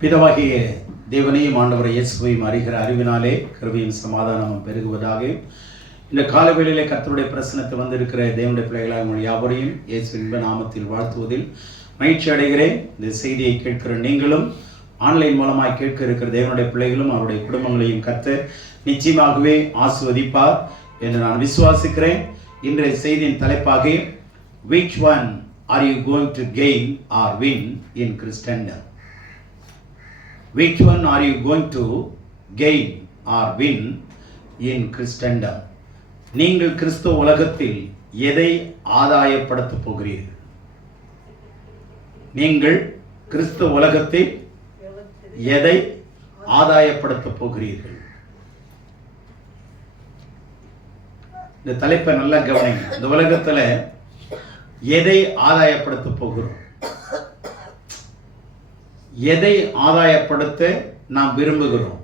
பிதாவாகிய தேவனையும் ஆண்டவரை இயேசுவையும் அறிகிற அறிவினாலே கிருபையும் சமாதானமும் பெருகுவதாக. இந்த காலவேளையிலே கர்த்தருடைய பிரசனத்தை வந்திருக்கிற தேவனுடைய பிள்ளைகளாக உங்கள் யாவரையும் இயேசு இன்ப நாமத்தில் வாழ்த்துவதில் மகிழ்ச்சி அடைகிறேன். இந்த செய்தியை கேட்கிற நீங்களும் ஆன்லைன் மூலமாய் கேட்க இருக்கிற தேவனுடைய பிள்ளைகளும் அவருடைய குடும்பங்களையும் கர்த்தர் நிச்சயமாகவே ஆசீர்வதிப்பார் என்று நான் விசுவாசிக்கிறேன். இன்றைய செய்தியின் தலைப்பாக which one are you going to gain or win in Christendom? Which one are you going to gain or win in Christendom? நீங்கள் கிறிஸ்துவ உலகத்தில் எதை ஆதாயப்படுத்தப் போகிறீர்கள்? நீங்கள் கிறிஸ்துவ உலகத்தில் எதை ஆதாயப்படுத்தப் போகிறீர்கள்? இந்த தலைப்பை நல்லா கவனிங்க. இந்த உலகத்துல எதை ஆதாயப்படுத்த போகிறோம்? எதை ஆதாயப்படுத்த நாம் விரும்புகிறோம்?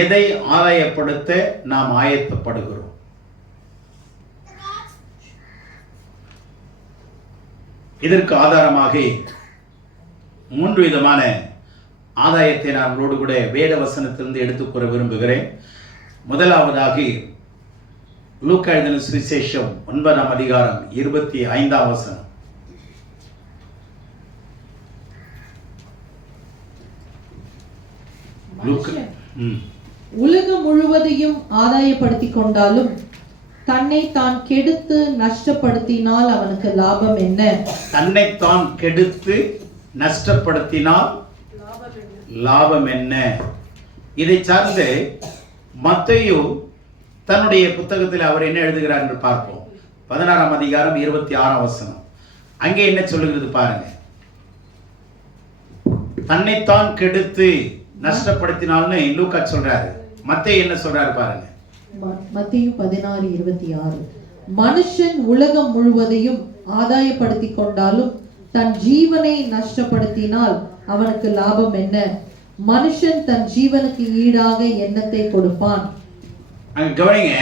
எதை ஆதாயப்படுத்த நாம் ஆயத்தப்படுகிறோம்? இதற்கு ஆதாரமாக 3 விதமான ஆதாயத்தை நான் உங்களோடு கூட வேத வசனத்திலிருந்து எடுத்துக்கூற விரும்புகிறேன். முதலாவதாக லூக்கா எழுதின சுவிசேஷம் 9ஆம் அதிகாரம் 25ஆம் வசனம். உலகம் முழுவதையும் ஆதாயப்படுத்திக் கொண்டாலும் தன்னை தான் கெடுத்து நஷ்டப்படுத்தினால் அவனுக்கு லாபம் என்ன? தன்னை தான் கெடுத்து நஷ்டப்படுத்தினால் லாபம் என்ன? இதை சார்ந்து மத்தேயு தன்னுடைய புத்தகத்தில் அவர் என்ன எழுதுகிறார் என்று பார்ப்போம். 16ஆம் அதிகாரம் 26ஆம் வசனம். அங்கே என்ன சொல்லுகிறது பாருங்க. தன்னைத்தான் கெடுத்து நஷ்டப்படுத்தினால்னு லூக்கா சொல்றாரு. மத்தேயு என்ன சொல்றாரு பாருங்க. மத்தேயு 16:26. மனுஷன் உலகம் முழுவதையும் ஆதாயப்படுத்திக் கொண்டாலும் தன் ஜீவனை நஷ்டப்படுத்தினால் அவனுக்கு லாபம் என்ன? மனுஷன் தன் ஜீவனுக்கு ஈடாக என்னத்தை கொடுப்பான்? கவனிங்க.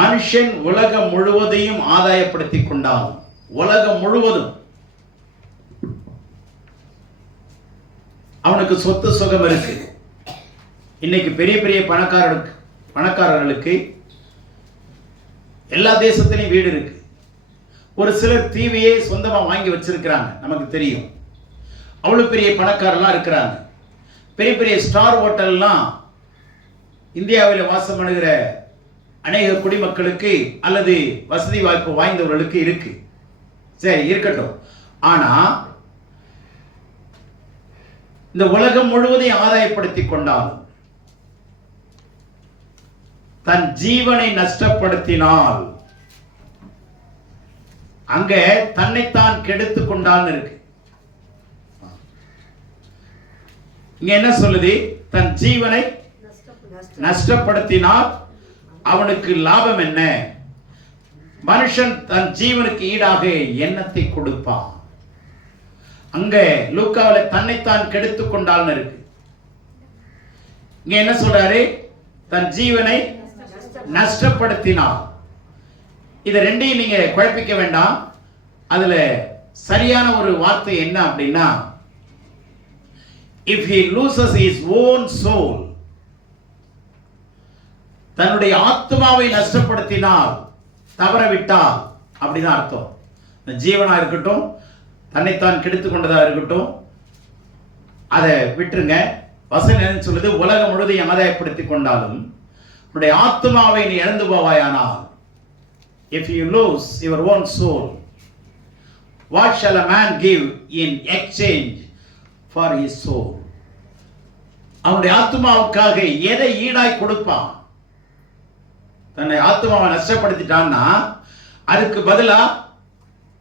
மனுஷன் உலகம் முழுவதையும் ஆதாயப்படுத்திக் கொண்டாலும், உலகம் முழுவதும் அவனுக்கு சொத்து சுகம் இருக்கு. இன்னைக்கு பெரிய பெரிய பணக்காரர்களுக்கு எல்லா தேசத்திலையும் வீடு இருக்கு. ஒரு சிலர் தீவையே சொந்தமா வாங்கி வச்சிருக்கிறாங்க, நமக்கு தெரியும். அவ்வளவு பெரிய பணக்காரர்லாம் இருக்கிறாங்க. பெரிய பெரிய ஸ்டார் ஹோட்டல்லாம் இந்தியாவில் வாசம் பண்ணுகிற அநேக குடிமக்களுக்கு அல்லது வசதி வாய்ப்பு வாய்ந்தவர்களுக்கு இருக்கு. சரி, இருக்கட்டும். ஆனா இந்த உலகம் முழுவதையும் ஆதாயப்படுத்திக் கொண்டாலும் தன் ஜீவனை நஷ்டப்படுத்தினால் அங்க தன்னைத்தான் கெடுத்து கொண்டான்னு இருக்கு. இங்க என்ன சொல்லுது? தன் ஜீவனை நஷ்டப்படுத்தினால் அவனுக்கு லாபம் என்ன? மனுஷன் தன் ஜீவனுக்கு ஈடாக எண்ணத்தை கொடுப்பான். அங்க லூக்காவில் தன்னைத்தான் கெடுத்து கொண்டால்னு இருக்கு. இங்க என்ன சொல்றாரு? தன் ஜீவனை நஷ்டப்படுத்தினான். இதை ரெண்டையும் நீங்க குழப்பிக்க வேண்டாம். அதுல சரியான ஒரு வார்த்தை என்ன அப்படின்னா, if he loses his own soul, தன்னுடைய ஆத்மாவை நஷ்டப்படுத்தினால், தவறவிட்டால், அப்படிதான் அர்த்தம். ஜீவனா இருக்கட்டும், தன்னைத்தான் கெடுத்து கொண்டதா இருக்கட்டும், அதை விட்டுருங்க. வசனம் என்ன சொல்லுது? உலகம் முழுவதையும் ஆதாயப்படுத்திக் கொண்டாலும் உன்னுடைய ஆத்மாவை நீ இழந்து போவாயானால், if you lose your own soul, what shall a man give in exchange for his soul? அவனுடைய ஆத்மாவுக்காக எதை ஈடாய் கொடுப்பான்? தன்னை ஆத்மாவை நஷ்டப்படுத்திட்டான்னா அதுக்கு பதிலா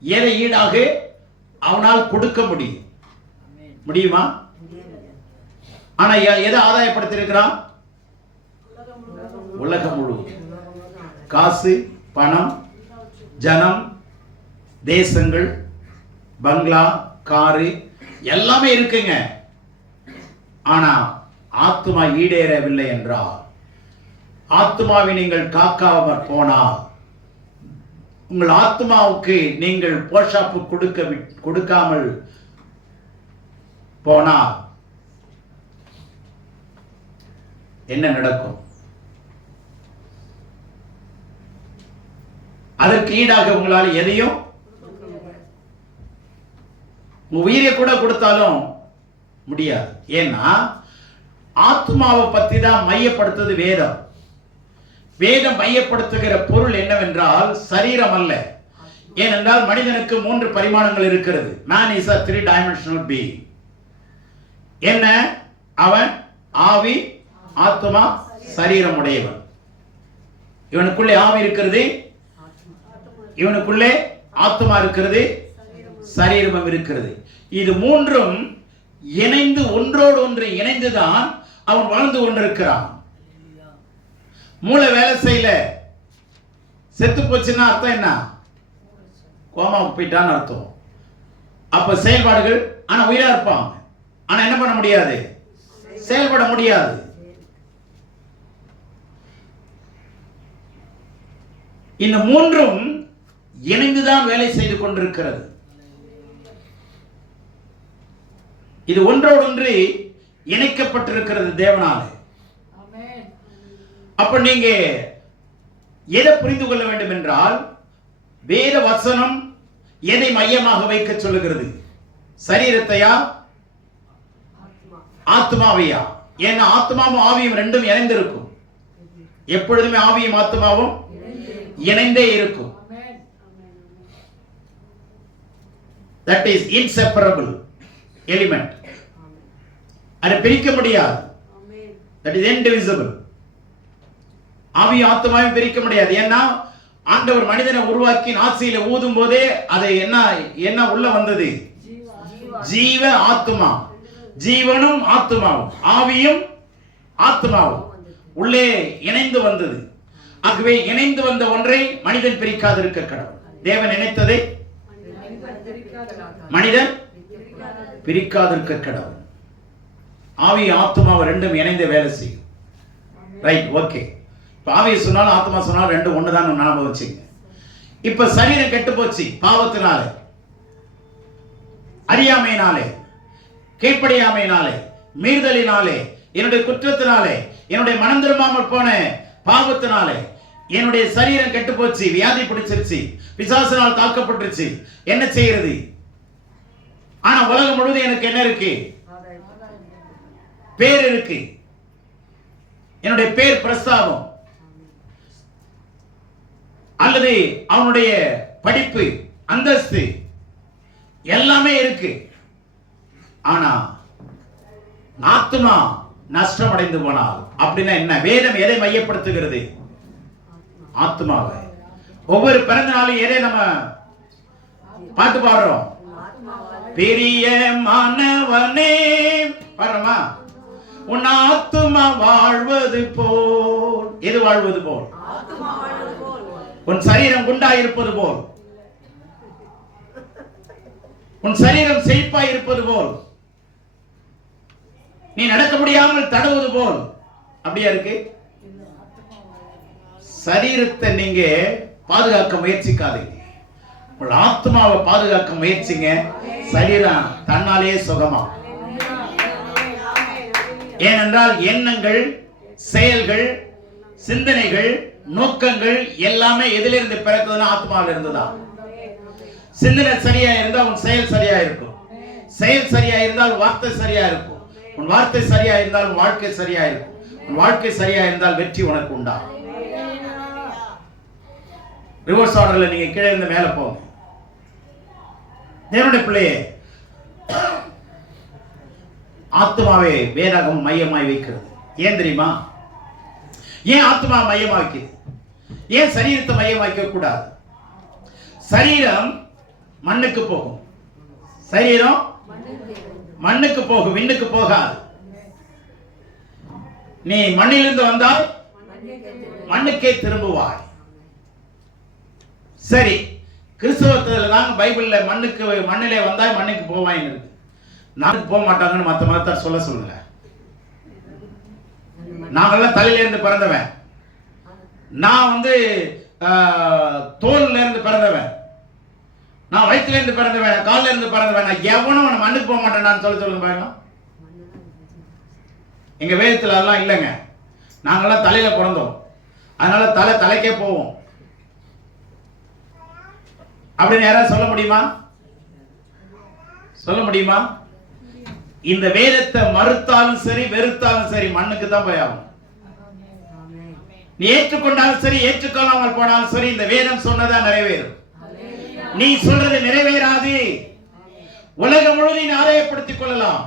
எதை ஈடாக அவனால் கொடுக்க முடியுமா? ஆனா எதை ஆதாயப்படுத்தி இருக்கிறான்? உலகம் முழுவதும். காசு, பணம், ஜனம், தேசங்கள், பங்களா, காரு எல்லாமே இருக்குங்க. ஆனா ஆத்மா ஈடேறவில்லை என்றால், ஆத்மாவை நீங்கள் காக்காமல் போனால், உங்கள் ஆத்மாவுக்கு நீங்கள் போஷாப்பு கொடுக்காமல் போனால் என்ன நடக்கும்? அதற்கு ஈடாக உங்களால் எதையும், உயிரை கூட கொடுத்தாலும் முடியாது. ஏன்னா ஆத்மாவை பத்தி தான் மையப்படுத்துது வேதம். வேதம் மையப்படுத்துகிற பொருள் என்னவென்றால் சரீரம் அல்ல. ஏனென்றால் மனிதனுக்கு 3 பரிமாணங்கள் இருக்கிறது. Man is a 3-dimensional being. என்ன? அவன் ஆவி, ஆத்மா, சரீரம் உடையவன். இவனுக்குள்ளே ஆவி இருக்கிறது, இவனுக்குள்ளே ஆத்மா இருக்கிறது, சரீரமும் இருக்கிறது. இது 3ம் இணைந்து ஒன்றோடு ஒன்று இணைந்துதான் அவன் வாழ்ந்து கொண்டிருக்கிறான். மூளை வேலை செய்யல, செத்து போச்சுன்னா அர்த்தம் என்ன? கோமாவுக்கு போயிட்டான்னு அர்த்தம். அப்ப செயல்பாடுகள், ஆனா உயிரா இருப்பான், ஆனா என்ன பண்ண முடியாது? செயல்பட முடியாது. இந்த 3ம் இணைந்துதான் வேலை செய்து கொண்டிருக்கிறது. இது ஒன்றோடு ஒன்று இணைக்கப்பட்டிருக்கிறது தேவனால. அப்ப நீங்க எதை புரிந்து கொள்ள வேண்டும் என்றால், வேத வசனம் எதை மையமாக வைக்க சொல்லுகிறது? சரீரத்தையா, ஆத்மாவையா? ஏன்னா ஆத்மாவும் ஆவியும் ரெண்டும் இணைந்திருக்கும். எப்பொழுதுமே ஆவியும் ஆத்மாவும் இணைந்தே இருக்கும். That is inseparable element. அதை பிரிக்க முடியாது. That is indivisible. ஆவியும் ஆத்மாவையும் பிரிக்க முடியாது. ஏன்னா ஆண்டவர் மனிதனை உருவாக்கி நாசியில ஊதும் போதே அது என்ன உள்ள வந்தது? ஜீவ ஆத்மா. ஜீவனும் ஆத்மாவும், ஆவியும் ஆத்மாவும் உள்ளே இணைந்து வந்தது. ஆகவே இணைந்து வந்த ஒன்றை மனிதன் பிரிக்காதிருக்க கடவுள். தேவன் நினைத்ததை மனிதன் பிரிக்காதிருக்க கடவுள். ஆவி ஆத்மாவை ரெண்டும் இணைந்து வேலை செய்யும். Right, okay. ஆவியை சொன்னாலும் ஆத்மா சொன்னாலும் ரெண்டும் ஒண்ணுதான் ஞாபகம் வச்சுங்க. இப்ப சரீரம் கெட்டு போச்சு பாவத்தினாலே, அறியாமையினாலே, கீழ்ப்படியாமையினாலே, மீறுதலினாலே, என்னுடைய குற்றத்தினாலே, என்னுடைய மனம் திரும்பாமல் போன பாவத்தினாலே என்னுடைய சரீரம் கெட்டு போச்சு, வியாதி பிடிச்சிருச்சு, பிசாசினால் தாக்கப்பட்டுருச்சு. என்ன செய்யறது? ஆனா உலகம் முழுவதும் எனக்கு என்ன இருக்கு? பேர் இருக்கு. என்னுடைய பேர் பிரஸ்தாபம், அல்லது அவனுடைய படிப்பு, அந்தஸ்து எல்லாமே இருக்கு. ஆனா ஆத்மா நஷ்டம் அடைந்து போனால் அப்படின்னா என்ன? வேதம் எதை மையப்படுத்துகிறது? ஆத்மாவை. ஒவ்வொரு பிறந்த நாளும் எதை நம்ம பாட்டு பாடுறோம்? பெரிய மாணவனே பாடுறோமா? உன் ஆத்மா வாழ்வது போல். எது வாழ்வது போல்? உன் சரீரம் குண்டாயிருப்பது போல், உன் சரீரம் செழிப்பாய் இருப்பது போல், நீ நடக்க முடியாமல் தடுவது போல். அப்படியா இருக்கு? சரீரத்தை நீங்க பாதுகாக்க முயற்சிக்காதீங்க, உங்கள் ஆத்மாவை பாதுகாக்க முயற்சிங்க. சரீரம் தன்னாலே சுகமா. ஏனென்றால் எண்ணங்கள், செயல்கள், சிந்தனைகள், நோக்கங்கள் எல்லாமே எதிலிருந்து பிறக்குதுன்னா ஆத்மாவில் இருந்துதான். சிந்தனை சரியா இருந்தால் உன் செயல் சரியா இருக்கும், செயல் சரியா இருந்தால் வார்த்தை சரியா இருக்கும், உன் வார்த்தை சரியா இருந்தால் உன் வாழ்க்கை சரியா இருக்கும், உன் வாழ்க்கை சரியா இருந்தால் வெற்றி உனக்கு உண்டா. ரிவர்ஸ் ஆர்டர்ல நீங்க கீழே இருந்து மேல போங்க. தேவனுடைய பிள்ளையே, ஆத்மாவே வேதாகம் மையமாய் வைக்கிறது. ஏன் தெரியுமா? ஏன் ஆத்மா மையமா வைக்குது? ஏன் சரீரத்தை மையம் வைக்க கூடாது? சரீரம் மண்ணுக்கு போகும், சரீரம் மண்ணுக்கு போகும், விண்ணுக்கு போகாது. நீ மண்ணிலிருந்து வந்தால் மண்ணுக்கே திரும்புவாய். சரி, கிறிஸ்தவத்தில் தாங்க பைபிள்ல மண்ணிலே வந்தாய் மண்ணுக்கு போவாய் இருக்கு. நானுக்கு போக மாட்டாங்கன்னு மற்ற மதத்தார் சொல்லுங்க. நாங்கெல்லாம் தலையில இருந்து பிறந்தவன், நான் தோல்ல இருந்து பிறந்தவன். நான் வயிற்றுல இருந்து பிறந்தவன், காலில் இருந்து பிறந்தவன், நான் எவனும் அவனை மண்ணுக்கு போக மாட்டேன் சொல்லுங்க பாருங்க. எங்க வேதத்துல எல்லாம் இல்லைங்க. நாங்கெல்லாம் தலையில பிறந்தோம், அதனால தலைக்கே போவோம் அப்படின்னு யாராவது சொல்ல முடியுமா? சொல்ல முடியுமா? இந்த வேதத்தை மறுத்தாலும் சரி வெறுத்தாலும் சரி மண்ணுக்கு தான் போய் ஆகும். நீ ஏற்றுக்கொண்டாலும் சரி ஏற்றுக்கொள்ளாமல் போனாலும் சரி இந்த வேதம் சொன்னதா நிறைவேறும். நீ சொல்றது நிறைவேறாது. உலகம் முழுவதும் ஆதாயப்படுத்திக் கொள்ளலாம்,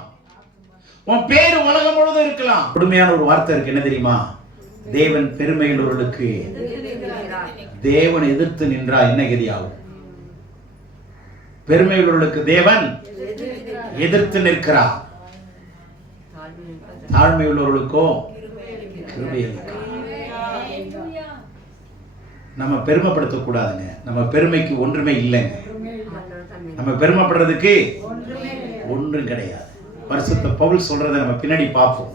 உன் பேரு உலகம் முழுவதும் இருக்கலாம். கொடுமையான ஒரு வார்த்தை இருக்கு, என்ன தெரியுமா? தேவன் பெருமையுள்ளவர்களுக்கு தேவன் எதிர்த்து நின்றா என்ன கதியாகும்? பெருமையுள்ளவர்களுக்கு தேவன் எதிர்த்து நிற்கிறார், தாழ்மையுள்ளவர்களுக்கோ கிருபை இருக்கிறார். நம்ம பெருமைப்படுத்த கூடாதுங்க. நம்ம பெருமைக்கு ஒன்றுமே இல்லைங்க. நம்ம பெருமைப்படுறதுக்கு ஒன்றும் கிடையாது. பரிசுத்த பவுல் சொல்றதை நம்ம பின்னாடி பார்ப்போம்.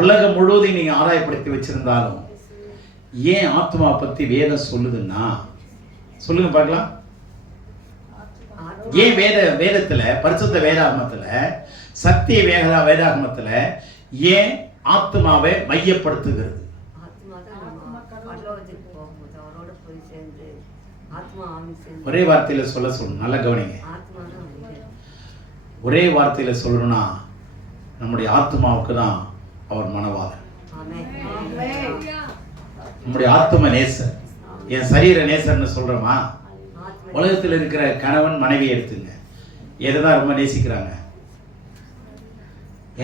உலகம் முழுவதும் நீங்க ஆதாயப்படுத்தி வச்சிருந்தாலும் ஏன் ஆத்மா பத்தி வேதம் சொல்லுதுன்னா, சொல்லுங்க பார்க்கலாம். ஏன் வேதத்துல பரிசுத்த வேதாகமத்துல சத்திய வேதாகமத்துல ஏன் ஆத்மாவை மையப்படுத்துகிறது? ஒரே வார்த்தையில சொல்லணும், நல்ல கவனிங்க. ஒரே வார்த்தையில சொல்லணும்னா நம்முடைய ஆத்மாவுக்கு தான் அவர் மனவாளர். நம்முடைய ஆத்ம நேசர், என் சரீர நேசர்னு சொல்றோமா? உலகத்தில் இருக்கிற கணவன் மனைவி எடுத்துங்க, எதைதான் ரொம்ப நேசிக்கிறாங்க?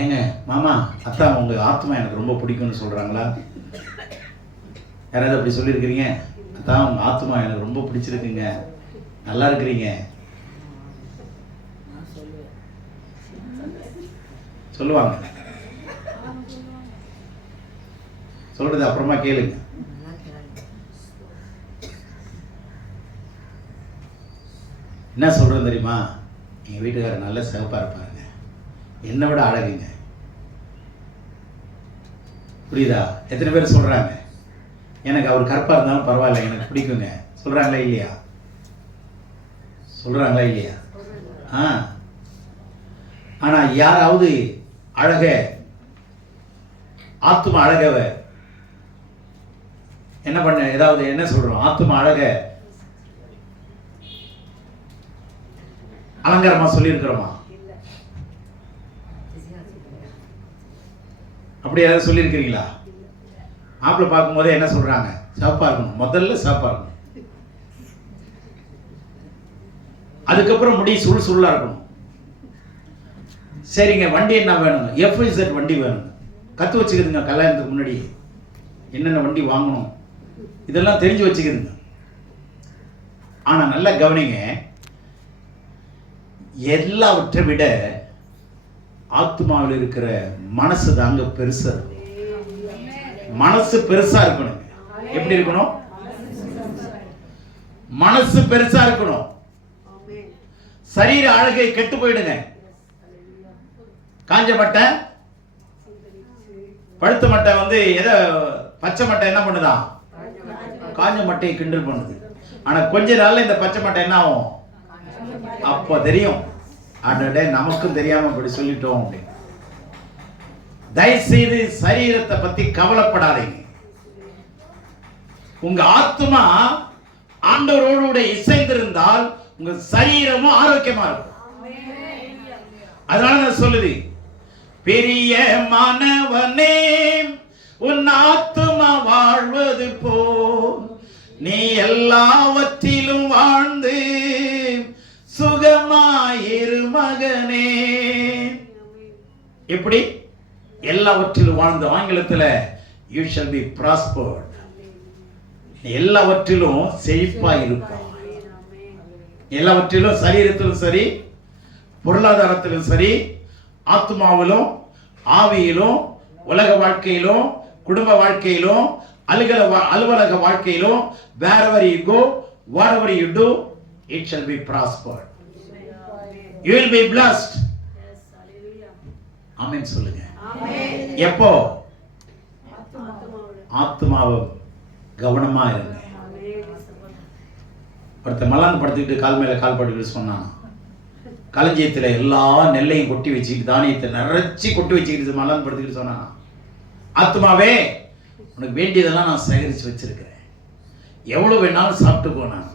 ஏங்க மாமா அத்தா உங்க ஆத்மா எனக்கு ரொம்ப பிடிக்கும்னு சொல்றாங்களா? யாராவது அப்படி சொல்லியிருக்கிறீங்க? அத்தா உங்க ஆத்மா எனக்கு ரொம்ப பிடிச்சிருக்குங்க, நல்லா இருக்கிறீங்க சொல்லுவாங்க. சொல்றது அப்புறமா கேளுங்க. என்ன சொல்றது தெரியுமா? எங்க வீட்டுக்காரர் நல்ல சிவப்பா இருப்பாருங்க, என்னை விட அழகுங்க. புரியுதா? எத்தனை பேர் சொல்றாங்க எனக்கு அவர் கருப்பா இருந்தாலும் பரவாயில்ல எனக்கு பிடிக்குங்க? சொல்றாங்களா இல்லையா? சொல்றாங்களா இல்லையா? ஆனா யாராவது அழக ஆத்மா அழகவ என்ன பண்ண, ஏதாவது என்ன சொல்றோம்? ஆத்மா அழக அலங்காரமா சொல்லி இருக்கிறோமா? அப்படி யாராவது சொல்லி இருக்கிறீங்களா? மாப்பிள்ளை பார்க்கும் போதே என்ன சொல்றாங்க? சாப்பா இருக்கணும், முதல்ல சாப்பா இருக்கணும், அதுக்கப்புறம் முடி சுள் சுள்ளா இருக்கணும். சரிங்க, வண்டி என்ன வேணுங்க? FZ வண்டி வேணுங்க. கற்று வச்சுக்கிறதுங்க, கல்யாணத்துக்கு முன்னாடி என்னென்ன வண்டி வாங்கணும் இதெல்லாம் தெரிஞ்சு வச்சுக்கிறதுங்க. ஆனா நல்லா கவனிங்க, எல்லாவற்றை விட ஆத்மாவில் இருக்கிற மனசு தாங்க பெருசா. மனசு பெருசா இருக்கணும். எப்படி இருக்கணும்? மனசு பெருசா இருக்கணும். சரீர அழகை கெட்டு போயிடுங்க. காஞ்ச மட்டை பழுத்த மட்டை எதை பச்சை மட்டை என்ன பண்ணுதான்? காஞ்ச மட்டையை கிண்டல் பண்ணுது. ஆனா கொஞ்ச நாள்ல இந்த பச்சை மட்டை என்ன ஆகும்? அப்ப தெரியும், அடடே நமக்கும் தெரியாம இப்படி சொல்லிட்டோம். தயவு செய்து சரீரத்தை பத்தி கவலைப்படாதீங்க. உங்க ஆத்மா ஆண்டவரோடு இசைந்திருந்தால் உங்க சரீரமும் ஆரோக்கியமா இருக்கும். அதனால நான் சொல்லுது, பெரிய மாணவனே உன் ஆத்மா வாழ்வது போல் நீ எல்லாவற்றிலும் வாழ்ந்து சுகமாயிரு மகனே. எப்படி? எல்லாவற்றிலும் வாழ்ந்து. ஆங்கிலத்துல you shall be prospered. எல்லாவற்றிலும் செழிப்பா இருப்பாய். எல்லாவற்றிலும், சரீரத்திலும் சரி, பொருளாதாரத்திலும் சரி, ஆத்மாவிலும், ஆவியிலும், உலக வாழ்க்கையிலும், குடும்ப வாழ்க்கையிலும், அலுவலக வாழ்க்கையிலும், wherever you go, whatever you do, it shall be prospered. You will be blessed. ஆமென் சொல்லுங்க. எப்போ? ஆத்மாவை கவனமா இருங்க. ஒருத்தர் மல்லாந்து படுத்துக்கிட்டு கால் மேலே கால் படுத்துக்கிட்டு சொன்னான், களஞ்சியத்தில் எல்லா நெல்லையும் கொட்டி வச்சுக்கிட்டு தானியத்தை நிறைச்சி கொட்டி வச்சுக்கிட்டு மல்லாந்து படுத்துக்கிட்டு சொன்னான், ஆத்மாவே உனக்கு வேண்டியதெல்லாம் நான் சேகரித்து வச்சிருக்கிறேன், எவ்வளோ வேணாலும் சாப்பிட்டு போனான்.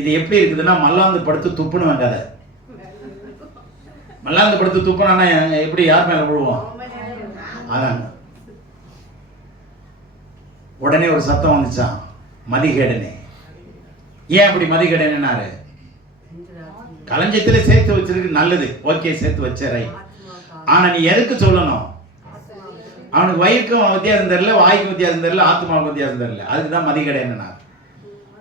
இது எப்படி இருக்குதுன்னா மல்லாந்து படுத்து துப்புன்னு கதை. மல்லாந்து படுத்து துப்புனா எப்படி யார் மேல விழுவோம்? அதாங்க. உடனே ஒரு சத்தம் வந்துச்சான், மதிகேடனே. ஏன் அப்படி மதிகேடனாரு? களஞ்சியத்துல சேர்த்து வச்சிருக்கு, நல்லது, ஓகே, சேர்த்து வச்ச ரைட். ஆனா நீ எதுக்கு சொல்லணும்? அவனுக்கு வயிறுக்கும் வித்தியாசம் தெரியல, வாய்க்கும் வித்தியாசம் தெரியல, ஆத்மாவுக்கும் வித்தியாசம் தெரியல. அதுக்குதான் மதிகேடனார்.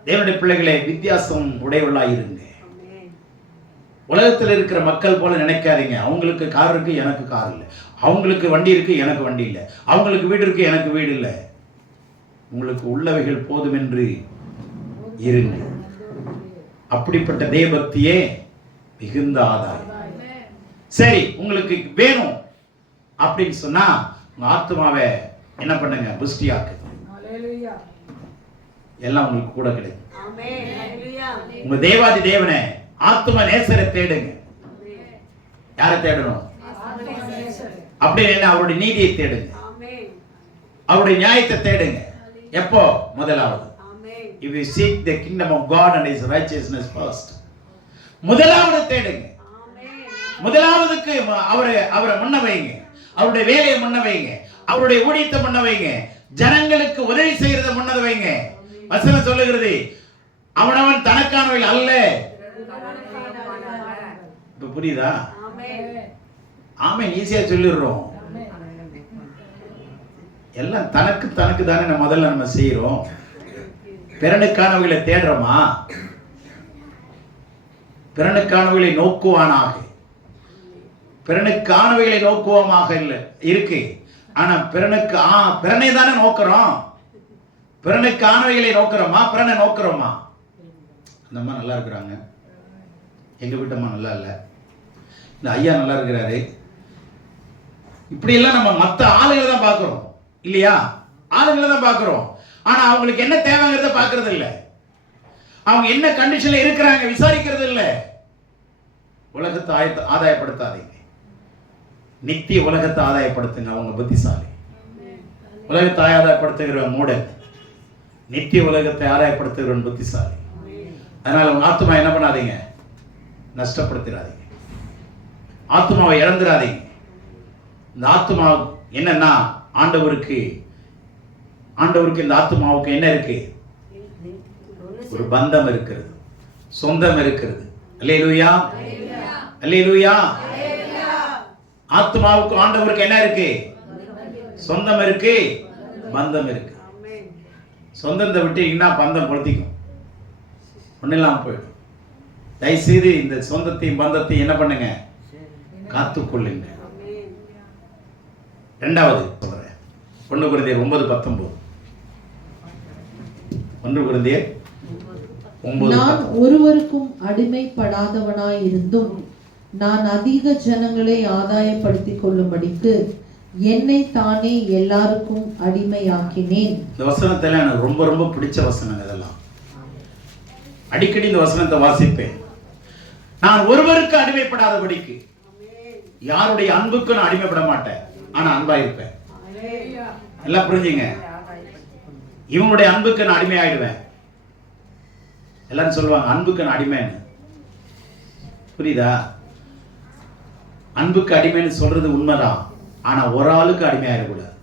தேவனுடைய பிள்ளைகளே, வித்தியாசம் உடையவர்களாயிருங்க. உலகத்தில் இருக்கிற மக்கள் போல நினைக்காதீங்க. அவங்களுக்கு கார் இருக்கு, எனக்கு கார் இல்லை. அவங்களுக்கு வண்டி இருக்கு, எனக்கு வண்டி இல்லை. அவங்களுக்கு வீடு இருக்கு, எனக்கு வீடு இல்லை. உங்களுக்கு உள்ளவைகள் போதும் என்று இருங்க. அப்படிப்பட்ட தேவபக்தியே மிகுந்த ஆதாயம். சரி, உங்களுக்கு வேணும் அப்படின்னு சொன்னா உங்க ஆத்மாவை என்ன பண்ணுங்க? புஷ்டியாக்கு. எல்லாம் உங்களுக்கு கூட கிடைக்கும். உங்க தேவாதி தேவனை ஆத்ம நேசரை தேடுங்க. யாரை தேடணும்? அப்படி என்ன? அவருடைய நீதியை தேடுங்க, அவருடைய நியாயத்தை தேடுங்க. எப்போ? முதலாவது, if you seek the kingdom of God and his righteousness first, முதலாவது தேடுங்க. முதலாவதுக்கு அவரை முன்ன வைங்க, அவருடைய வேலையை முன்ன வைங்க, அவருடைய ஊழியத்தை முன்ன வைங்க, ஜனங்களுக்கு உதவி செய்யறதை முன்ன வைங்க. வசனம் சொல்லுகிறது, அவனவன் தனக்கானவைகள் அல்ல. இப்ப புரியுதா? ஆமென். ஈஸியா சொல்லிடுறோம். எல்லாம் தனக்கு தனக்கு தானே முதல்ல நம்ம செய்யறோம். பிறனுக்கானவைகளை தேடுறோமா? பிறனுக்கானவைகளை நோக்குவானாக, பிறனுக்கானவைகளை நோக்குவோமாக இல்லை இருக்கு. ஆனா பிறனை தானே நோக்கிறோம். பிறனுக்கானவைகளை நோக்கிறோமா? பிறனை நோக்கிறோமா? அந்த அம்மா நல்லா இருக்கிறாங்க, எங்க வீட்டம்மா நல்லா இல்லை, இந்த ஐயா நல்லா இருக்கிறாரு, இப்படி எல்லாம் நம்ம மற்ற ஆளுகளை தான் பார்க்கிறோம் இல்லையா? ஆளுங்களை தான் பார்க்கிறோம். ஆனா அவங்களுக்கு என்ன தேவைங்கிறத பார்க்கறது இல்லை. அவங்க என்ன கண்டிஷன்ல இருக்கிறாங்க விசாரிக்கிறது இல்லை. உலகத்தை ஆதாயப்படுத்தாதீங்க, நித்திய உலகத்தை ஆதாயப்படுத்துங்க. அவங்க புத்திசாலி. உலகத்தை ஆதாயப்படுத்துகிற மூடன், நித்திய உலகத்தை ஆதாயப்படுத்துகிறவன் புத்திசாலி. அதனால உங்க ஆத்மா என்ன பண்ணாதீங்க? நஷ்டப்படுத்திடாதீங்க. ஆத்மாவை இழந்துடாதீங்க. இந்த ஆத்மா என்னன்னா, ஆண்டவருக்கு இந்த ஆத்மாவுக்கு என்ன இருக்கு? ஒரு பந்தம் இருக்கிறது, சொந்தம் இருக்கிறது. அல்லேலூயா, அல்லேலூயா. ஆத்மாவுக்கு ஆண்டவருக்கு என்ன இருக்கு? சொந்தம் இருக்கு, பந்தம் இருக்கு. சொந்தத்தை விட்டீங்கன்னா பந்தம் கொளுத்திக்கும், ஒன்னும் இல்லாம போயிடும். தயவுசெய்து இந்த சொந்தத்தையும் பந்தத்தையும் என்ன பண்ணுங்க? காத்துக்கொள்ளுங்க. இரண்டாவது சொல்றேன், 1 கொரிந்தியர் 9:19. 1 கொரிந்தியர் 9:19. நான் ஒருவருக்கும் அடிமைப்படாதவனாய் இருந்தும் நான் அதிக ஜனங்களை ஆதாயப்படுத்திக் கொள்ளும்படிக்கு என்னை தானே எல்லாருக்கும் அடிமையாக்கினேன். இந்த வசனத்துல எனக்கு ரொம்ப ரொம்ப பிடிச்ச வசனம். இதெல்லாம் அடிக்கடி இந்த வசனத்தை வாசிப்பேன். நான் ஒருவருக்கு அடிமைப்படாதபடிக்கு, யாருடைய அன்புக்கு நான் அடிமைப்பட மாட்டேன், ஆனா அன்பா இருப்பேன். எல்லாம் புரிஞ்சுங்க. இவங்களுடைய அன்புக்கு நான் அடிமை ஆயிடுவேன். எல்லாரும் சொல்லுவாங்க அன்புக்கு நான் அடிமைன்னு. புரியுதா? அன்புக்கு அடிமைன்னு சொல்றது உண்மைதான். ஆனா ஒரு ஆளுக்கு அடிமை ஆயிடக்கூடாது,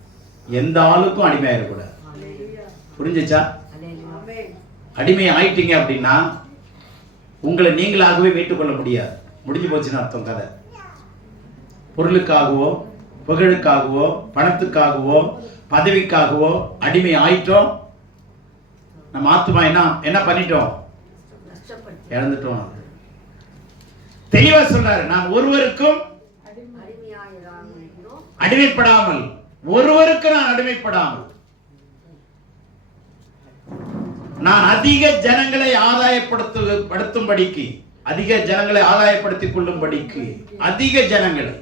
எந்த ஆளுக்கும் அடிமை ஆயிடக்கூடாது. புரிஞ்சுச்சா? அடிமை ஆயிட்டீங்க அப்படின்னா உங்களை நீங்களாகவே மீட்டுக் கொள்ள முடியாது. முடிஞ்சு போச்சுன்னு அர்த்தம் கதை. பொருளுக்காகவோ, புகழுக்காகவோ, பணத்துக்காகவோ, பதவிக்காகவோ அடிமை ஆயிட்டோம். நம்ம ஆத்மா என்ன பண்ணிட்டோம்? இழந்துட்டோம். தெளிவா சொல்றாரு, நான் ஒருவருக்கும் அடிமைப்படாமல், ஒருவருக்கு நான் அடிமைப்படாமல், நான் அதிக ஜனங்களை ஆதாயப்படுத்தும்படிக்கு, அதிக ஜனங்களை ஆதாயப்படுத்திக் கொள்ளும்படிக்கு, அதிக ஜனங்களை.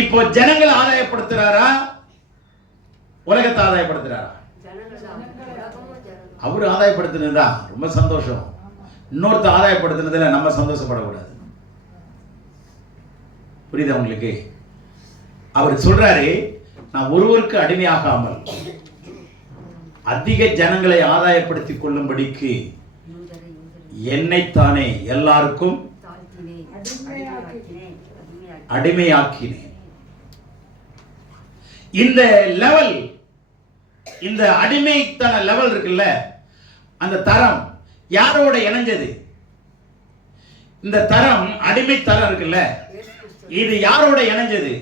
இப்போ ஜனங்களை ஆதாயப்படுத்துறாரா, உலகத்தை ஆதாயப்படுத்துறாரா? அவர் ஆதாயப்படுத்தினது தான் ரொம்ப சந்தோஷம். இன்னொருத்த ஆதாயப்படுத்தினதுல நம்ம சந்தோஷப்படக்கூடாது. புரியுதா உங்களுக்கு? அவர் சொல்றாரு, நான் ஒருவருக்கு அடிமையாகாமல் அதிக ஜனங்களை ஆதாயப்படுத்திக் கொள்ளும்படிக்கு என்னைத்தானே எல்லாருக்கும் அடிமையாக்கினேன். இந்த லெவல், இந்த அடிமைத்தன லெவல் இருக்குல்ல, அந்த தரம் யாரோட இணைஞ்சது? இந்த தரம், அடிமை தரம் இருக்குல்ல, இது யாரோட இணைஞ்சது?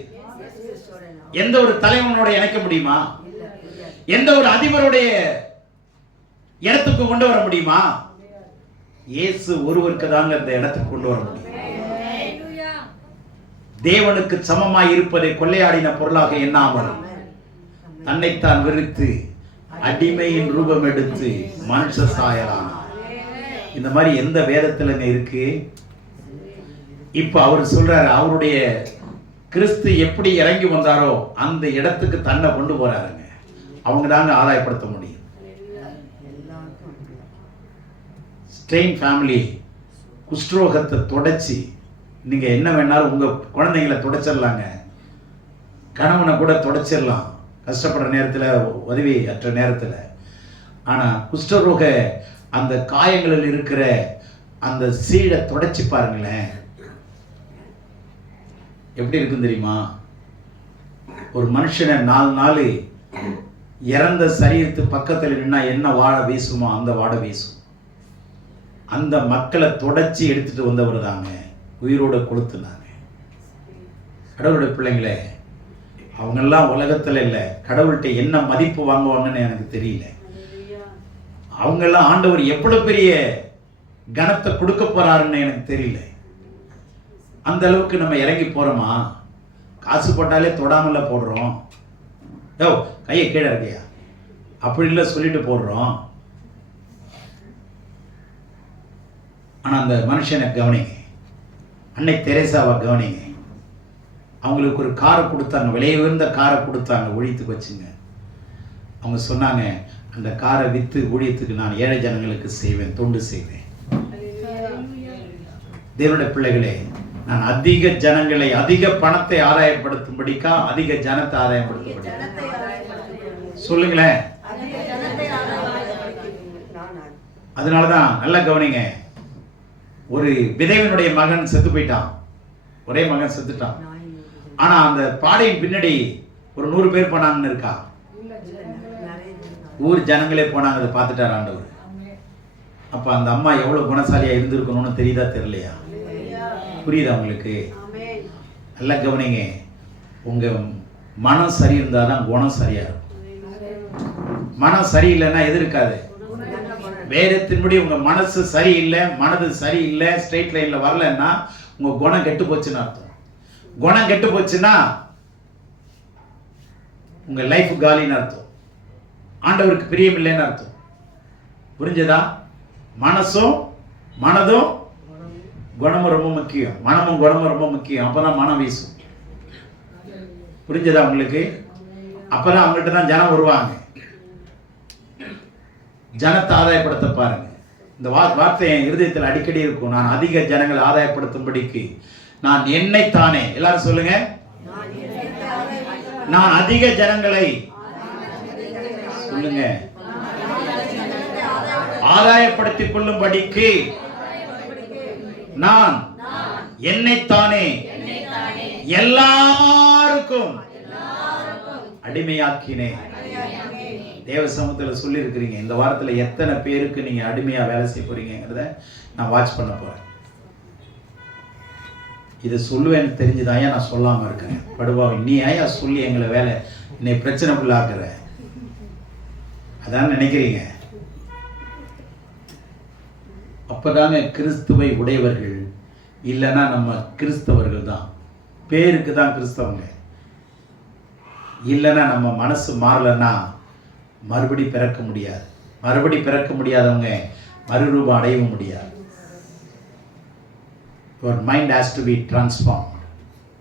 எந்த ஒரு தலைவனோட இணைக்க முடியுமா? எந்த ஒரு அதிபருடைய இடத்துக்கு கொண்டு வர முடியுமா? இயேசு ஒருவருக்கு தாங்க இந்த இடத்துக்கு கொண்டு வர முடியும். தேவனுக்கு சமமாய் இருப்பதை கொள்ளையாடின பொருளாக எண்ணாமல் தன்னைத்தான் வெறுத்து அடிமையின் ரூபம் எடுத்து மனுஷ சாயலானார். இந்த மாதிரி எந்த வேதத்துல இருக்கு? இப்ப அவர் சொல்றாரு, அவருடைய கிறிஸ்து எப்படி இறங்கி வந்தாரோ அந்த இடத்துக்கு தன்னை கொண்டு போறாருங்க. அவங்க தாங்க ஆதாயப்படுத்த முடியும். ஸ்ட்ரெயின் ஃபேமிலி குஷ்டரோகத்தை தொடச்சி, நீங்க என்ன வேணாலும் உங்க குழந்தைங்களை தொடச்சிடலாங்க, கணவனை கூட தொடச்சிடலாம் கஷ்டப்படுற நேரத்தில், உதவி அற்ற நேரத்தில். ஆனா குஷ்டரோக அந்த காயங்களில் இருக்கிற அந்த சீடை தொடச்சி பாருங்களேன், எப்படி இருக்குன்னு தெரியுமா? ஒரு மனுஷனை 4 நாள் இறந்த சரீரத்து பக்கத்தில் நின்னா என்ன வாடை வீசுமோ அந்த வாடை வீசும். அந்த மக்களை தொடச்சி எடுத்துட்டு வந்தவர் தாங்க உயிரோட கொளுத்துனாங்க. கடவுளுடைய பிள்ளைங்களே, அவங்கெல்லாம் உலகத்துல இல்லை, கடவுள்கிட்ட என்ன மதிப்பு வாங்குவாங்கன்னு எனக்கு தெரியல. அவங்கெல்லாம் ஆண்டவர் எவ்வளவு பெரிய கனத்தை கொடுக்க போறாருன்னு எனக்கு தெரியல. அந்த அளவுக்கு நம்ம இறங்கி போறோமா? காசு போட்டாலே தொடாமல போடுறோம். யோ கையை கீழே இருக்கையா அப்படி இல்லை சொல்லிட்டு போடுறோம். ஆனா அந்த மனுஷனை கவனிங்க, அன்னை தெரேசாவை கவனிங்க. அவங்களுக்கு ஒரு காரை கொடுத்தாங்க, விலை உயர்ந்த காரை கொடுத்தாங்க, ஊழியத்துக்கு வச்சுங்க. அவங்க சொன்னாங்க, அந்த காரை விற்று ஊழியத்துக்கு நான் ஏழை ஜனங்களுக்கு செய்வேன், தொண்டு செய்வேன். தேவனுடைய பிள்ளைகளே, நான் அதிக ஜனங்களை, அதிக பணத்தை ஆதாயப்படுத்தும்படிக்கா, அதிக ஜனத்தை ஆதாயப்படுத்தும்படி சொல்லுங்களேன். அதனாலதான் நல்லா கவனிங்க, ஒரு விதவையினுடைய மகன் செத்து போயிட்டான், ஒரே மகன் செத்துட்டான். ஆனா அந்த பாடையின் பின்னாடி ஒரு 100 பேர் போனாங்கன்னு இருக்கா? ஊர் ஜனங்களே போனாங்க, அதை பார்த்துட்டார் ஆண்டவர். அப்ப அந்த அம்மா எவ்வளவு குணசாலியா இருந்திருக்கணும்னு தெரியுதா தெரியலையா? புரியுதா உங்களுக்கு? நல்லா கவனிங்க, உங்க மனம் சரி இருந்தாதான் குணம் சரியா இருக்கும். மனம் சரியில்லைன்னா எது இருக்காது? வேதத்தின்படி உங்க மனசு சரியில்லை, மனது சரியில்லை, ஸ்ட்ரெயிட் லைன்ல வரலன்னா உங்க குணம் கெட்டு போச்சுன்னு அர்த்தம். குணம் கெட்டு போச்சுன்னா உங்க லைஃப் காலின்னு அர்த்தம், ஆண்டவருக்கு பிரியமில்லைன்னு அர்த்தம். புரிஞ்சதா? மனசும் மனதும் குணமும் ரொம்ப முக்கியம், மனமும் குணமும் ரொம்ப முக்கியம். அப்பதான் மனம் வீசும். புரிஞ்சதா உங்களுக்கு? அப்பதான் அவங்கள்ட்ட தான் ஜனம் வருவாங்க. ஜனத்தை ஆதாயப்படுத்த பாருங்க. இந்த வார்த்தை என் இருதயத்தில் அடிக்கடி இருக்கும். நான் அதிக ஜனங்களை ஆதாயப்படுத்தும்படிக்கு நான் என்னைத்தானே, எல்லாரும் சொல்லுங்க, நான் அதிக ஜனங்களை சொல்லுங்க ஆதாயப்படுத்திக் கொள்ளும்படிக்கு நான் என்னைத்தானே எல்லாருக்கும் அடிமையாக்கினேன். தேவ சமூகத்தில் சொல்லி இருக்கிறீங்க. இந்த வாரத்தில் எத்தனை பேருக்கு நீங்க அடிமையா வேலை செய்ய போறீங்கிறத நான் வாட்ச் பண்ண போறேன். இதை சொல்லுவேன்னு தெரிஞ்சுதான் நான் சொல்லாம இருக்கேன். படுவாவி, நீ ஏயா சொல்லி எங்களை வேலை என்னை பிரச்சனைக்குள்ளாக்குற, அதான் நினைக்கிறீங்க. அப்பதாங்க கிறிஸ்துவை உடையவர்கள், இல்லைன்னா நம்ம கிறிஸ்தவர்கள் தான், பேருக்கு தான் கிறிஸ்தவங்க. இல்லைன்னா நம்ம மனசு மாறலன்னா மறுபடி பிறக்க முடியாது. மறுபடி பிறக்க முடியாதவங்க மறுரூபம் அடையவும் முடியாது. Your mind has to be transformed.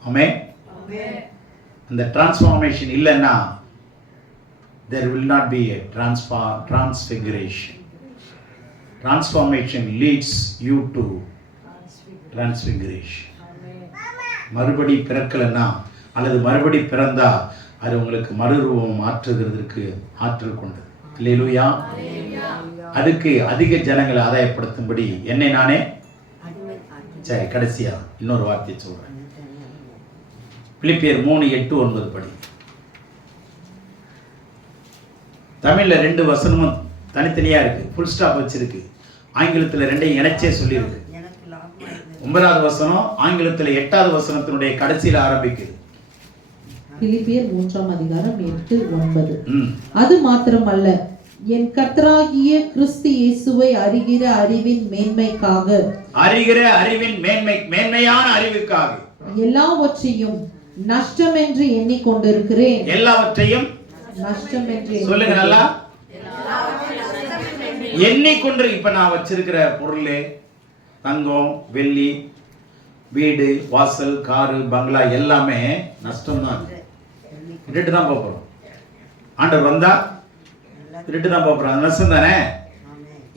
Amen. அந்த transformation இல்லைன்னா there will not be a transfiguration. Transformation leads you to transfiguration. மறுபடி பிறக்கலைன்னா அல்லது மறுபடி பிறந்தா அது உங்களுக்கு மறுரூபம் மாற்றுகிறதுக்கு ஆற்றல் கொண்டது. அல்லேலூயா. அதுக்கு அதிக ஜனங்களை ஆதாயப்படுத்தும்படி என்னை நானே. சரி, கடைசியா இன்னொரு வார்த்தையை சொல்றேன். பிலிப்பியர் 3:8-9 படி. தமிழ்ல 2 வசனமும் தனித்தனியா இருக்கு, ஃபுல் ஸ்டாப் வச்சிருக்கு. ஆங்கிலத்தில் 2ஐயும் இணைச்சே சொல்லியிருக்கு. 9வது வசனம் ஆங்கிலத்தில் 8வது வசனத்தினுடைய கடைசியில் ஆரம்பிக்குது. பிலிப்பியர் 3:8-9. அது மாத்திரமல்ல, என் கர்த்தராகிய கிறிஸ்து இயேசுவை அறிகிற அறிவின் மேன்மைக்காக, மேன்மையான அறிவுக்காக எல்லாவற்றையும் நஷ்டம் என்று எண்ணிக்கொண்டிருக்கிறேன். எல்லாவற்றையும் நஷ்டம் என்று சொல்லுங்க நல்லா. எண்ணிக்கொண்டு, இப்ப நான் வச்சிருக்கிற பொருள், தங்கம், வெள்ளி, வீடு, வாசல், காரு, பங்களா எல்லாமே நஷ்டம் தான். விட்டுட்டு தான் போறோம். ஆண்டவர் வந்தா விட்டுட்டு தான் போறோம். அது நஷ்டம் தானே.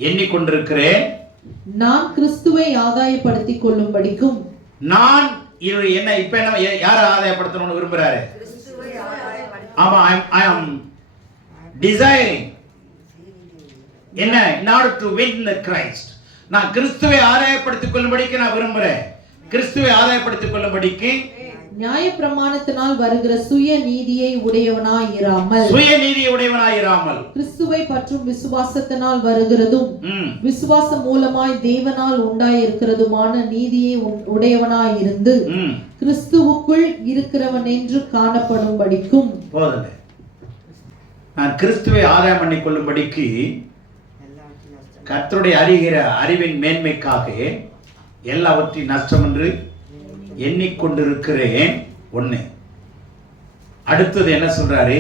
எண்ணிக்கொண்டிருக்கிறேன், நான் கிறிஸ்துவை ஆதாயப்படுத்திக் கொள்ளும்படிக்கும். நான் என்ன இப்ப என்ன யாரை ஆதாயப்படுத்தணும்னு விரும்புறாரு? ஆமா, I am desiring என்ன in order to win the Christ. நான் கிறிஸ்துவை ஆதாயப்படுத்திக் கொள்ளும்படிக்கு நான் விரும்புறேன். கிறிஸ்துவை ஆதாயப்படுத்திக் கொள்ளும்படிக்கு நியாயப்பிரமாணத்தினால் வருகிற சுய நீதியை உடையவனாயிராமல் கிறிஸ்துவை பற்றும் விசுவாசத்தினால் வருகிறதும் விசுவாசம் மூலமாய் தேவனால் உண்டாயிருக்கிறதுமான நீதியை உடையவனாயிருந்து கிறிஸ்துவுக்குள் இருக்கிறவன் என்று காணப்படும்படிக்கும். போதுங்க. நான் கிறிஸ்துவை ஆதாயம் பண்ணிக் கொள்ளும்படிக்கு கர்த்தருடைய அறிகிற அறிவின் மேன்மைக்காக எல்லாவற்றையும் நஷ்டம் என்று எண்ணிக்கொண்டிருக்கிறேன். ஒண்ணு. அடுத்தது என்ன சொல்றாரு?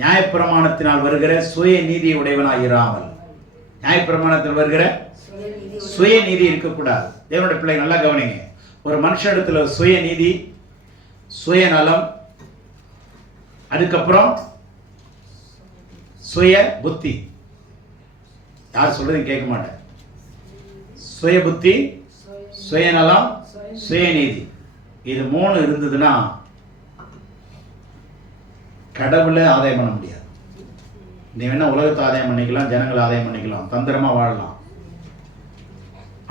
நியாயப்பிரமாணத்தினால் வருகிற சுய நீதி உடையவனாயிராமல். நியாயப்பிரமாணத்தில் வருகிற சுய நீதி இருக்கக்கூடாது. தேவனுடைய பிள்ளை நல்லா கவனிங்க. ஒரு மனுஷனிடத்துல சுய நீதி, சுயநலம், அதுக்கப்புறம் சுய புத்தி. யார் சொல்றதையும் கேட்க மாட்டேன். சுய புத்தி, சுயநலம், சுயநீதி, இது 3 இருந்ததுன்னா கடவுளை ஆதாயம் பண்ண முடியாது. நீ வேணா உலகத்தை ஆதாயம் பண்ணிக்கலாம், ஜனங்களை ஆதாயம் பண்ணிக்கலாம், தந்திரமா வாழலாம்.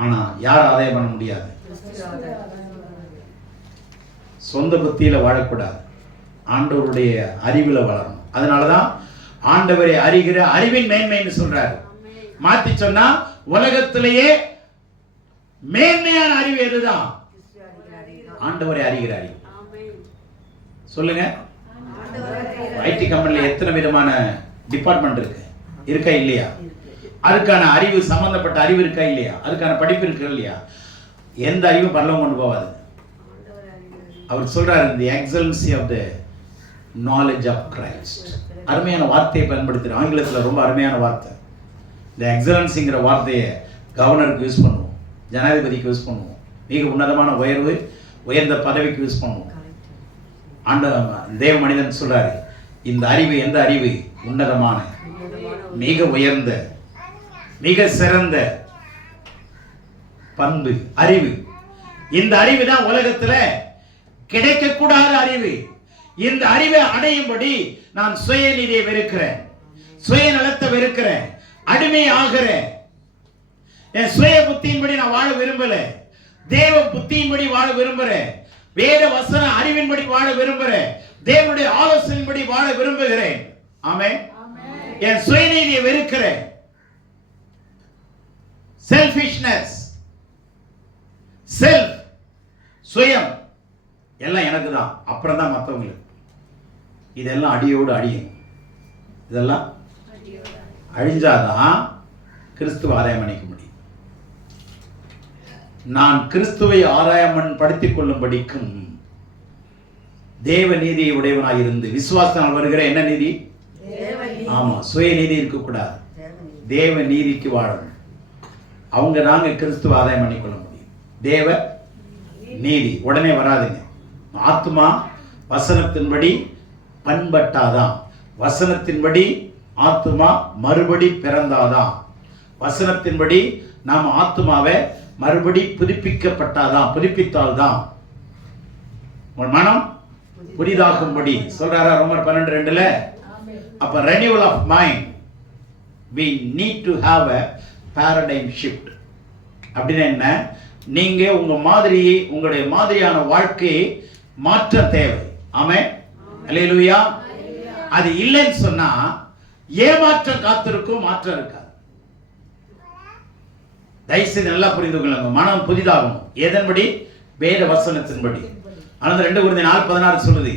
ஆனா யார் ஆதாயம் பண்ண முடியாது? சொந்த புத்தியில வாழக்கூடாது, ஆண்டவருடைய அறிவுல வளரணும். அதனாலதான் ஆண்டவரை அறிகிற அறிவின் மேன்மைன்னு சொல்றாரு. மாத்தி சொன்னா உலகத்திலேயே மேன்மையான அறிவு எதுதான்? ஆண்டவரை அறிகிற அறிவு. சொல்லுங்க. ஐடி கம்பெனில எத்தனை விதமான டிபார்ட்மெண்ட் இருக்கு? இருக்கா இல்லையா? அதுக்கான அறிவு, சம்பந்தப்பட்ட அறிவு இருக்கா இல்லையா? அதுக்கான படிப்பு இருக்கு இல்லையா? எந்த அறிவும் பரலோகம் கொண்டு போவாது. அவர் சொல்றாரு, the excellency of the knowledge of Christ. அருமையான வார்த்தையை பயன்படுத்துற ஆங்கிலத்தில் ரொம்ப அருமையான வார்த்தை. இந்த எக்ஸலன்ஸிங்கிற வார்த்தையை கவர்னருக்கு யூஸ் பண்ணுவோம், ஜனாதிபதிக்கு யூஸ் பண்ணுவோம், மிக உன்னதமான உயர்வு, உயர்ந்த பதவிக்கு யூஸ் பண்ணுவோம். தேவ மனிதன் சொல்றாரு, இந்த அறிவு எந்த அறிவு? உன்னதமான, மிக உயர்ந்த, மிக சிறந்த பண்பு அறிவு. இந்த அறிவு தான் உலகத்துல கிடைக்கக்கூடாத அறிவு. இந்த அறிவை அடையும்படி நான் சுயநீதியை வெறுக்கிறேன், சுயநலத்தை வெறுக்கிறேன், அடிமை ஆகிறேன். என் சுய புத்தியின்படி நான் வாழ விரும்பல, தேவ புத்தியின்படி வாழ விரும்புறேன், வேத வசன அறிவின்படி வாழ விரும்புறேன், தேவனுடைய ஆலோசனையின்படி வாழ விரும்புகிறேன். ஆமென். என் சுயநீதியை வெறுக்கிறேன். செல்ஃபிஷ்னஸ், செல்ஃப், சுயம் எல்லாம் எனக்கு தான், அப்புறம் தான் மற்றவங்களுக்கு. இதெல்லாம் அடியோடு அடியும். இதெல்லாம் அழிஞ்சாதான் கிறிஸ்துவ ஆதாயம் பண்ணிக்க முடியும். நான் கிறிஸ்துவை ஆதாயம் படுத்திக் கொள்ளும்படிக்கும் தேவ நீதியை உடையவனாக இருந்து, விசுவாசத்தால் வருகிற என்ன நீதி? ஆமா, சுய நீதி இருக்கக்கூடாது, தேவ நீதிக்கு வாழணும். அவங்க நாங்க கிறிஸ்துவ ஆதாயம் பண்ணிக்கொள்ள முடியும். தேவ நீதி உடனே வராதுங்க. ஆத்மா வசனத்தின்படி பண்பட்டாதான், வசனத்தின்படி ஆத்மா மறுபடி பிறந்தாதான், வசனத்தின்படி நாம் ஆத்துமாவை மறுபடி புதுப்பித்தால்தான் உன் மனம் புதிதாகும்படி சொல்றாரா ரோமர் 12:2. அப்ப renewal of mind, we need to have a paradigm shift. அப்படின்னா என்ன? நீங்க உங்களுடைய மாதிரியான வாழ்க்கையை மாற்ற தேவை. ஆமென், அல்லேலூயா. அது இல்லைன்னு சொன்னா ஏமாற்றம் காத்திருக்கும், மாற்றம் இருக்காது. தயவுசெய்து நல்லா புரிந்து கொள்ளுங்க. மனம் புதிதாகும். எதன்படி? வேத வசனத்தின்படி. ஆனால் 2 Corinthians 4:16 சொல்லுது,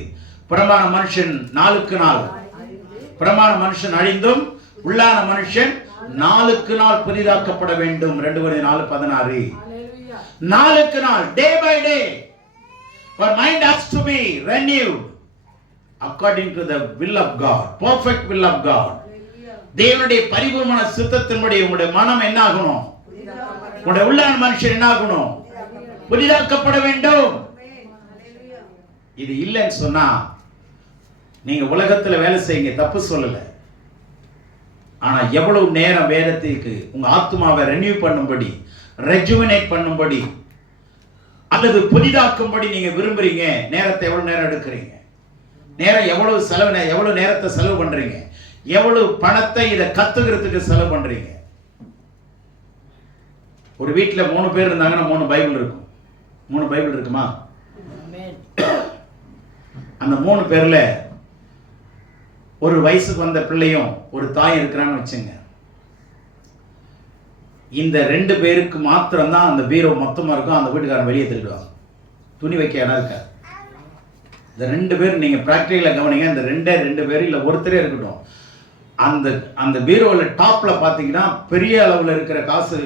புறம்பான மனுஷன் நாளுக்கு நாள், புறம்பான மனுஷன் அழிந்தும் உள்ளான மனுஷன் நாளுக்கு நாள் புதிதாக்கப்பட வேண்டும். 2 Corinthians 4:16. நாளுக்கு நாள், day by day, our mind has to be renewed according to the will of God, perfect will of God. தேவனுடைய பரிபூர்ண சித்தத்தின்படி உங்களுடைய மனம் என்ன ஆகணும்? உங்களுடைய உள்ளான மனுஷன் என்ன ஆகணும்? புதிதாக்கப்பட வேண்டும். இது இல்லைன்னு சொன்னா நீங்க உலகத்துல வேலை செய்யுங்க, தப்பு சொல்லல. ஆனா எவ்வளவு நேரம் வேதத்துக்கு உங்க ஆத்மாவை ரெனியூ பண்ணும்படி, ரெஜுவனேட் பண்ணும்படி அல்லது புதிதாக்கும்படி நீங்க விரும்புறீங்க, நேரத்தை எவ்வளவு நேரம் எடுக்கிறீங்க? நேரம் எவ்வளவு நேரத்தை செலவு பண்றீங்க? எவ்வளவு பணத்தை இதை கத்துக்கிறதுக்கு செலவு பண்றீங்க? ஒரு வீட்டில் 3 பேர் இருந்தாங்கன்னா 3 பைபிள் இருக்கும். 3 பைபிள் இருக்குமா? அந்த 3 பேர்ல ஒரு வயசுக்கு வந்த பிள்ளையும் ஒரு தாய் இருக்கிறான்னு வச்சுங்க. இந்த 2 பேருக்கு மாத்திரம்தான் அந்த பீரோ மொத்தமா இருக்கும். அந்த வீட்டுக்காரன் வெளியே திருடுவாங்க, துணி வைக்க இடம் இருக்காது. இந்த 2 பேர் நீங்க பிராக்டிகலா கவனிங்க. இந்த 2 பேர் இல்ல ஒருத்தரே இருக்கட்டும், அந்த பீரோவில் டாப்ல பாத்தீங்கன்னா பெரிய அளவுல இருக்கிற காசு,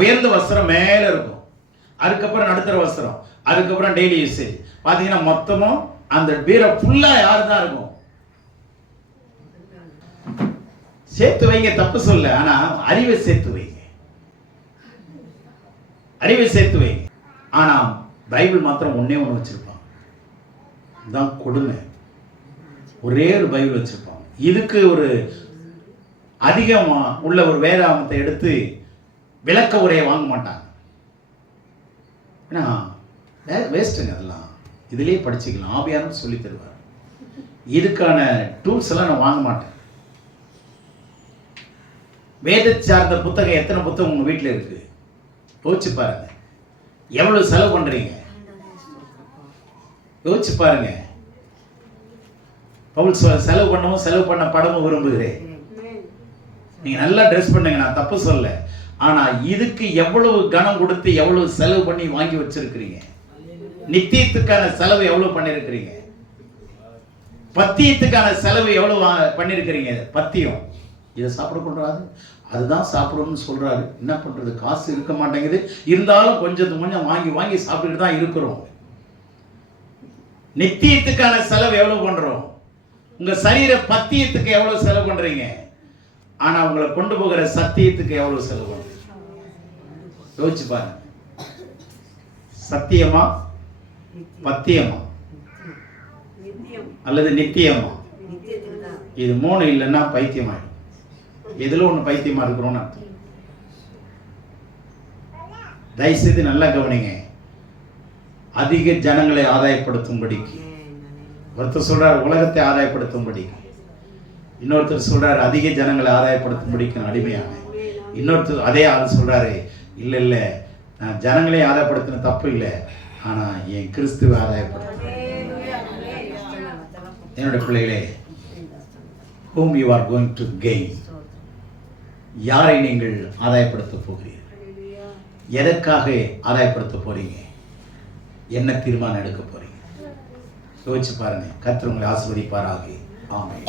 உயர்ந்த வஸ்திரம் மேல இருக்கும், அதுக்கப்புறம் நடுத்தர வஸ்திரம், அதுக்கப்புறம் டெய்லி யூசேஜ். பாத்தீங்கன்னா மொத்தமும் அந்த பீரோ ஃபுல்லா யாரு தான் இருக்கும்? சேர்த்து வைங்க, தப்பு சொல்ல. ஆனா அறிவை சேர்த்து வைங்க, அறிவை சேர்த்து வைங்க. ஆனா பைபிள் மாத்திரம் ஒண்ணே ஒன்று வச்சிருப்பாங்க. இதுதான் கொடுமை. ஒரே ஒரு பைபிள் வச்சிருப்பாங்க. இதுக்கு ஒரு அதிகம் உள்ள ஒரு வேதாகமத்தை எடுத்து விளக்க உரையை வாங்க மாட்டாங்க. ஏன்னா வேஸ்ட்டுங்க அதெல்லாம். இதுலேயே படிச்சுக்கலாம், ஆவியானவர் சொல்லி தருவார். இதுக்கான டூல்ஸ் எல்லாம் நான் வாங்க மாட்டேன். வேத சார்ந்த புத்தகம் எத்தனை புத்தகம் உங்க வீட்டில் இருக்கு? யோசிச்சு பாருங்க. எவ்வளவு செலவு பண்றீங்க? யோசிச்சு பாருங்க. பவுல் செலவு பண்ணவும் செலவு பண்ண படமும் விரும்புகிறேன். நீங்க நல்லா ட்ரெஸ் பண்ணுங்க, நான் தப்பு சொல்ல. ஆனா இதுக்கு எவ்வளவு கனம் கொடுத்து எவ்வளவு செலவு பண்ணி வாங்கி வச்சிருக்கிறீங்க? நித்தியத்துக்கான செலவு எவ்வளவு பண்ணிருக்கிறீங்க? பத்தியத்துக்கான செலவு எவ்வளவு பண்ணிருக்கிறீங்க? பத்தியம் இதை சாப்பிடக்கூடாது, அதுதான் சாப்பிடணும்னு சொல்றாரு. என்ன பண்றது? காசு இருக்க மாட்டேங்குது. இருந்தாலும் கொஞ்சம் வாங்கி வாங்கி சாப்பிட்டுட்டு தான் இருக்கிறோம். நித்தியத்துக்கான செலவு எவ்வளவு பண்றோம்? உங்க சரீர பத்தியத்துக்கு எவ்வளவு செலவு பண்றீங்க? ஆனா உங்களை கொண்டு போகிற சத்தியத்துக்கு எவ்வளவு செலவு பண்றீங்க? யோசிச்சு பாருங்க. சத்தியமா, பத்தியமா அல்லது நித்தியமா? இது 3 இல்லைன்னா பைத்தியமாயிடும். எதுல ஒண்ணு பைத்தியமா இருக்கிறோம்னு அர்த்தம். தயவுசெய்து நல்லா கவனிங்க. அதிக ஜனங்களை ஆதாயப்படுத்தும்படிக்கு ஒருத்தர் சொல்றார், உலகத்தை ஆதாயப்படுத்தும்படிக்கு. இன்னொருத்தர் சொல்றாரு, அதிக ஜனங்களை ஆதாயப்படுத்தும்படிக்கு நான் அடிமையான. இன்னொருத்தர் அதே ஆள் சொல்றாரு, இல்ல நான் ஜனங்களை ஆதாயப்படுத்தின தப்பு இல்லை, ஆனா என் கிறிஸ்துவை ஆதாயப்படுத்த. என்னுடைய பிள்ளைகளே, whom you are going to gain, யாரை நீங்கள் ஆதாயப்படுத்த போகிறீர்கள்? எதற்காக ஆதாயப்படுத்த போறீங்க? என்ன தீர்மானம் எடுக்க போறீங்க? யோசிச்சு பாருங்க. கர்த்தர் உங்களை ஆசீர்வதிப்பாராக. ஆமென்.